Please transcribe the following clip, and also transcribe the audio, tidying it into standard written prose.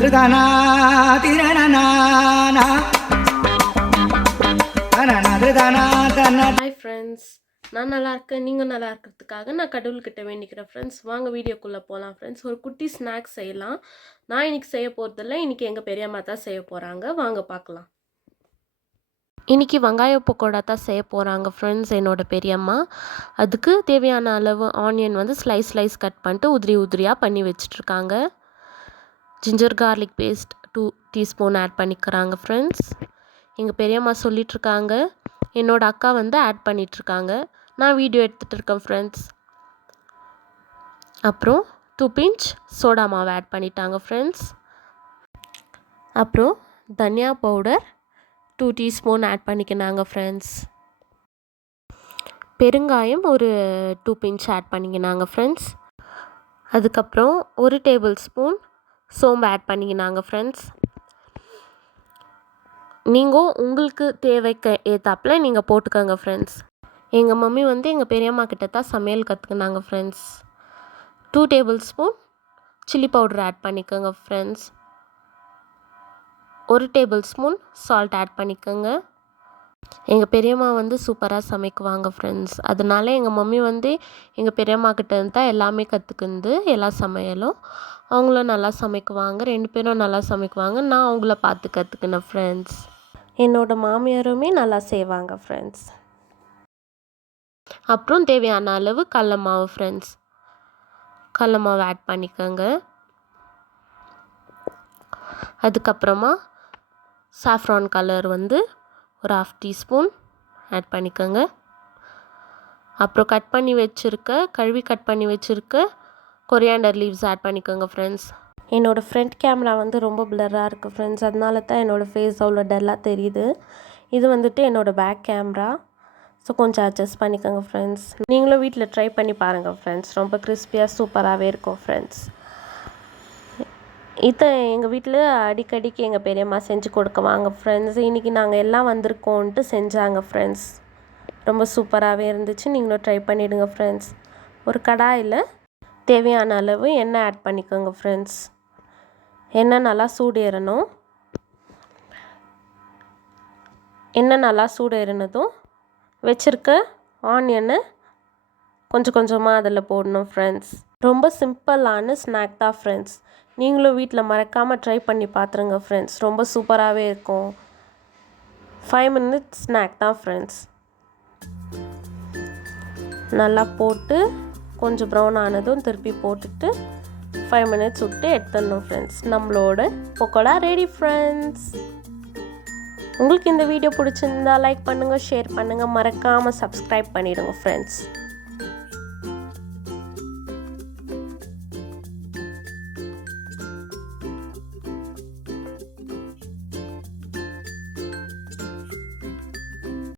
திருதானா திரணனா hi friends, நான் நல்லா இருக்கேன். நீங்கள் நல்லா இருக்கிறதுக்காக நான் கடவுள்கிட்ட வேண்டிக்கிறேன் ஃப்ரெண்ட்ஸ். வாங்க வீடியோக்குள்ளே போகலாம் ஃப்ரெண்ட்ஸ். ஒரு குட்டி ஸ்நாக்ஸ் செய்யலாம். நான் இன்றைக்கி செய்ய போகிறதில்ல, இன்றைக்கி எங்கள் பெரியம்மா தான் செய்ய போகிறாங்க. வாங்க பார்க்கலாம். இன்றைக்கி வெங்காய பக்கோடா தான் செய்ய போகிறாங்க ஃப்ரெண்ட்ஸ் என்னோட பெரியம்மா. அதுக்கு தேவையான அளவு ஆனியன் வந்து ஸ்லைஸ் கட் பண்ணிட்டு உதிரியாக பண்ணி வச்சிட்ருக்காங்க. Ginger garlic paste 2 teaspoon add பண்ணிக்கிறாங்க ஃப்ரெண்ட்ஸ். எங்கள் பெரியம்மா சொல்லிகிட்ருக்காங்க, என்னோடய அக்கா வந்து ஆட் பண்ணிகிட்ருக்காங்க. நான் வீடியோ எடுத்துகிட்டு இருக்கேன் ஃப்ரெண்ட்ஸ். அப்புறம் 2 பிஞ்ச் சோடா மாவு ஆட் பண்ணிட்டாங்க ஃப்ரெண்ட்ஸ். அப்புறம் தனியா பவுடர் 2 டீஸ்பூன் ஆட் பண்ணிக்கினாங்க ஃப்ரெண்ட்ஸ். பெருங்காயம் ஒரு 2 பிஞ்ச் ஆட் பண்ணிக்கினாங்க ஃப்ரெண்ட்ஸ். அதுக்கப்புறம் 1 டேபிள் ஸ்பூன் சோம்பு ஆட் பண்ணிக்கினாங்க ஃப்ரெண்ட்ஸ். நீங்கள் உங்களுக்கு தேவைக்கு ஏற்றாப்புல நீங்கள் போட்டுக்கோங்க ஃப்ரெண்ட்ஸ். எங்கள் மம்மி வந்து எங்கள் பெரியம்மா கிட்ட தான் சமையல் கற்றுக்கினாங்க friends. 2 tablespoon chilli powder add பண்ணிக்கோங்க friends. 1 tablespoon salt add பண்ணிக்கோங்க. எங்கள் பெரியம்மா வந்து சூப்பராக சமைக்குவாங்க ஃப்ரெண்ட்ஸ். அதனால எங்கள் மம்மி வந்து எங்கள் பெரியம்மா கிட்ட இருந்து தான் எல்லாமே கற்றுக்குந்து, எல்லா சமையலும். அவங்களும் நல்லா சமைக்குவாங்க, 2 பேரும் நல்லா சமைக்குவாங்க. நான் அவங்கள பார்த்து கற்றுக்கினேன் ஃப்ரெண்ட்ஸ். என்னோடய மாமியாருமே நல்லா செய்வாங்க ஃப்ரெண்ட்ஸ். அப்புறம் தேவையான அளவு கடல மாவு ஃப்ரெண்ட்ஸ். கடல மாவு ஆட் பண்ணிக்கோங்க. அதுக்கப்புறமா சாஃப்ரான் கலர் வந்து ஒரு 1/2 டீஸ்பூன் ஆட் பண்ணிக்கோங்க. அப்புறம் கழுவி கட் பண்ணி வச்சுருக்க கொரியாண்டர் லீவ்ஸ் ஆட் பண்ணிக்கோங்க ஃப்ரெண்ட்ஸ். என்னோடய ஃப்ரண்ட் கேமரா வந்து ரொம்ப பிளராக இருக்குது ஃப்ரெண்ட்ஸ். அதனால தான் என்னோடய ஃபேஸ் அவ்வளோ டல்லாக தெரியுது. இது வந்துட்டு என்னோடய பேக் கேமரா. ஸோ கொஞ்சம் அட்ஜஸ்ட் பண்ணிக்கோங்க ஃப்ரெண்ட்ஸ். நீங்களும் வீட்டில் ட்ரை பண்ணி பாருங்கள் ஃப்ரெண்ட்ஸ். ரொம்ப கிறிஸ்பியாக சூப்பராகவே இருக்கும் ஃப்ரெண்ட்ஸ். இதை எங்கள் வீட்டில் அடிக்கடிக்கு எங்கள் பெரியம்மா செஞ்சு கொடுக்குவாங்க ஃப்ரெண்ட்ஸ். இன்றைக்கி நாங்கள் எல்லாம் வந்திருக்கோன்ட்டு செஞ்சாங்க ஃப்ரெண்ட்ஸ். ரொம்ப சூப்பராகவே இருந்துச்சு. நீங்களும் ட்ரை பண்ணிவிடுங்க ஃப்ரெண்ட்ஸ். ஒரு கடாயில் தேவையான அளவு எண்ணெய் ஆட் பண்ணிக்கோங்க ஃப்ரெண்ட்ஸ். எண்ணெய் நல்லா சூடேறணும். எண்ணெய் நல்லா சூடேறினதும் வச்சுருக்க ஆனியனை கொஞ்சம் கொஞ்சமாக அதில் போடணும் ஃப்ரெண்ட்ஸ். ரொம்ப சிம்பிளான ஸ்நாக் தான் ஃப்ரெண்ட்ஸ். நீங்களும் வீட்டில் மறக்காமல் ட்ரை பண்ணி பார்த்துருங்க ஃப்ரெண்ட்ஸ். ரொம்ப சூப்பராகவே இருக்கும். 5 மினிட்ஸ் ஸ்நாக் தான் ஃப்ரெண்ட்ஸ். நல்லா போட்டு கொஞ்சம் ப்ரௌன் ஆனதும் திருப்பி போட்டுட்டு 5 மினிட்ஸ் விட்டு எடுத்துடணும் ஃப்ரெண்ட்ஸ். நம்மளோட பக்கோடா ரெடி ஃப்ரெண்ட்ஸ். உங்களுக்கு இந்த வீடியோ பிடிச்சிருந்தா லைக் பண்ணுங்கள், ஷேர் பண்ணுங்கள், மறக்காமல் சப்ஸ்கிரைப் பண்ணிவிடுங்க ஃப்ரெண்ட்ஸ்.